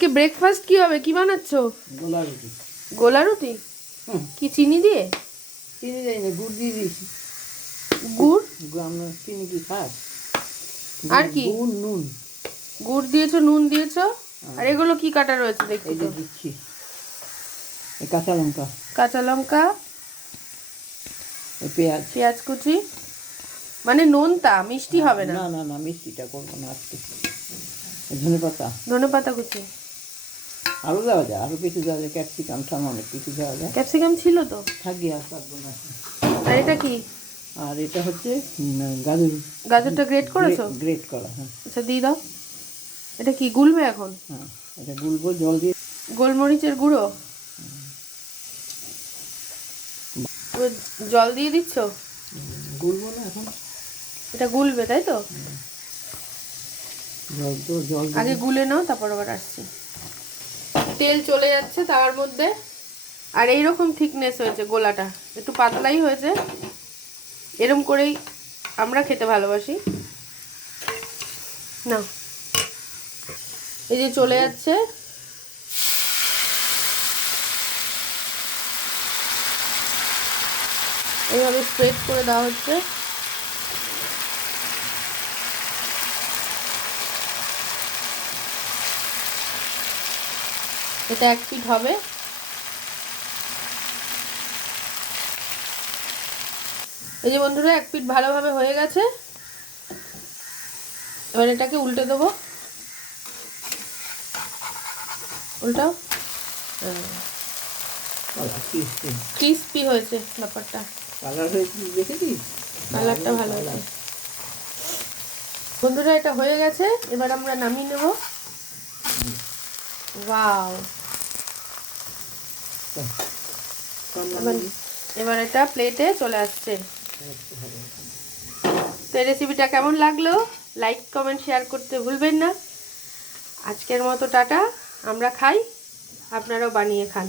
কি ব্রেকফাস্ট কি হবে? কি বানাচ্ছো? গোলা রুটি। গোলা রুটি? কি চিনি দিয়ে? চিনি দেয় না, গুড় দিয়ে দিয়েছি। গুড়? আমরা চিনি কি খাস? আর কি? গুড়, নুন। গুড় দিয়েছো, নুন দিয়েছো, আর এগুলো কি কাটা রয়েছে দেখছি এই তো। যে দিচ্ছি এই কাঁচা লঙ্কা, কাঁচা লঙ্কা, এই পেঁয়াজ। পেঁয়াজ কুচি, মানে নোনতা মিষ্টি হবে না? না না না, মিষ্টিটা করবো না আজকে। ধনে পাতা, ধনে পাতা কুচি। আরও দেওয়া যায়, আরও কিছু দেওয়া যায়, ক্যাপসিকাম অনেক কিছু দেওয়া যায়। ক্যাপসিকাম ছিল তো? থাকি আর থাকবো না। আর এটা কি? আর এটা হচ্ছে গাজর। গাজরটা গ্রেট করেছো? গ্রেট করা, হ্যাঁ। আচ্ছা দিয়ে দাও। এটা কি গুলবে এখন? হ্যাঁ, এটা গুলবো জল দিয়ে। গোলমরিচের গুঁড়ো এবার জল দিয়ে দিচ্ছ? গুলবো না এখন, এটা গুলবে তাই তো? জল আগে গুলে নাও, তারপর আবার আসছি। তেল চলে যাচ্ছে তার মধ্যে, আর এইরকম থিকনেস হয়েছে গোলাটা, একটু পাতলাই হয়েছে। এরম করেই আমরা খেতে ভালোবাসি। না, এই যে চলে যাচ্ছে। এইভাবে স্প্রেড করে দেওয়া হচ্ছে। এটা এক পিঠ হবে। এই যে বন্ধুরা, এক পিঠ ভালোভাবে হয়ে গেছে। এবার এটাকে উল্টে দেবো। উল্টাও। ক্রিস্পি হয়েছে ব্যাপারটা। কালার হয়েছে দেখেছিস? কালারটা ভালো হয়েছে। বন্ধুরা, এটা হয়ে গেছে, এবার আমরা নামিয়ে নেব। ওয়াও, এবার এটা প্লেটে চলে আসছে। তো এই রেসিপিটা কেমন লাগলো? লাইক কমেন্ট শেয়ার করতে ভুলবেন না। আজকের মতো টাটা। আমরা খাই, আপনারাও বানিয়ে খান।